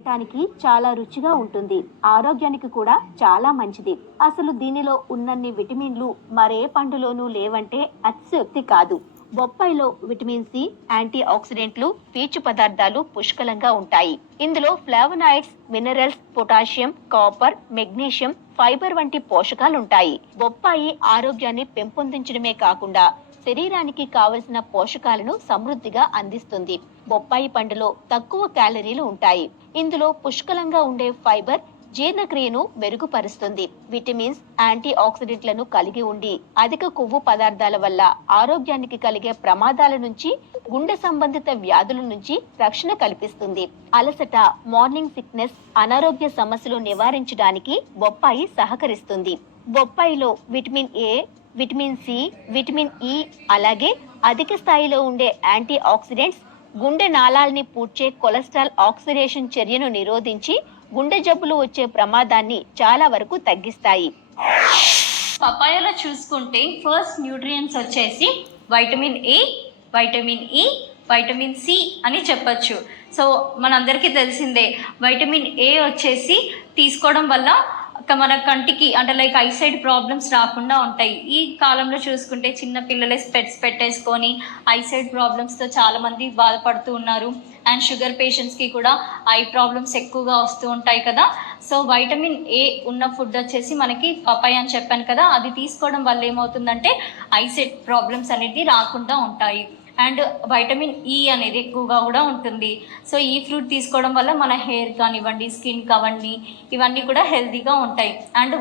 తినడానికి చాలా రుచిగా ఉంటుంది. ఆరోగ్యానికి కూడా చాలా మంచిది. అసలు దీనిలో ఉన్నన్ని విటమిన్లు మరే పండులోనూ లేవంటే అతిశక్తి కాదు. బొప్పాయిలో విటమిన్ సి యాంటీ ఆక్సిడెంట్లు పీచు పదార్థాలు పుష్కలంగా ఉంటాయి. ఇందులో flavonoids minerals potassium copper magnesium fibre వంటి పోషకాలు ఉంటాయి బొప్పాయి ఆరోగ్యాన్ని పెంపొందించడమే కాకుండా శరీరానికి కావలసిన పోషకాలను సమృద్ధిగా అందిస్తుంది. బొప్పాయి పండులో తక్కువ క్యాలరీలు ఉంటాయి. ఇందులో పుష్కలంగా ఉండే ఫైబర్ జీర్ణక్రియను మెరుగుపరుస్తుంది. విటమిన్స్ యాంటీ ఆక్సిడెంట్లను కలిగి ఉండి అధిక కొవ్వు పదార్థాల వల్ల ఆరోగ్యానికి కలిగే ప్రమాదాల నుంచి గుండె సంబంధిత వ్యాధుల నుంచి రక్షణ కల్పిస్తుంది. అలసట మార్నింగ్ సిక్నెస్ అనారోగ్య సమస్యలు నివారించడానికి బొప్పాయి సహకరిస్తుంది. బొప్పాయిలో vitamin A vitamin C vitamin E అలాగే అధిక స్థాయిలో ఉండే యాంటీ ఆక్సిడెంట్స్ గుండె నాళాల్ని పూడ్చే కొలెస్ట్రాల్ ఆక్సిడేషన్ చర్యను నిరోధించి గుండె జబ్బులు వచ్చే ప్రమాదాన్ని చాలా వరకు తగ్గిస్తాయి. పపాయలో చూసుకుంటే ఫస్ట్ న్యూట్రియంట్స్ వచ్చేసి vitamin A vitamin E vitamin C అని చెప్పచ్చు. సో మనందరికీ తెలిసిందే వైటమిన్ ఏ వచ్చేసి తీసుకోవడం వల్ల మన కంటికి అంటే లైక్ ఐ సైడ్ ప్రాబ్లమ్స్ రాకుండా ఉంటాయి. ఈ కాలంలో చూసుకుంటే చిన్న పిల్లలే స్పెట్స్ పెట్టేసుకొని ఐ సైడ్ ప్రాబ్లమ్స్తో చాలామంది బాధపడుతూ ఉన్నారు. అండ్ షుగర్ పేషెంట్స్కి కూడా ఐ ప్రాబ్లమ్స్ ఎక్కువగా వస్తూ ఉంటాయి కదా. సో వైటమిన్ ఏ ఉన్న ఫుడ్ వచ్చేసి మనకి పపాయ అని చెప్పాను కదా అది తీసుకోవడం వల్ల ఏమవుతుందంటే ఐసెట్ ప్రాబ్లమ్స్ అనేది రాకుండా ఉంటాయి. అండ్ వైటమిన్ ఈ అనేది ఎక్కువగా కూడా ఉంటుంది. సో ఈ ఫ్రూట్ తీసుకోవడం వల్ల మన హెయిర్ కానివ్వండి స్కిన్ కావండి ఇవన్నీ కూడా హెల్తీగా ఉంటాయి. అండ్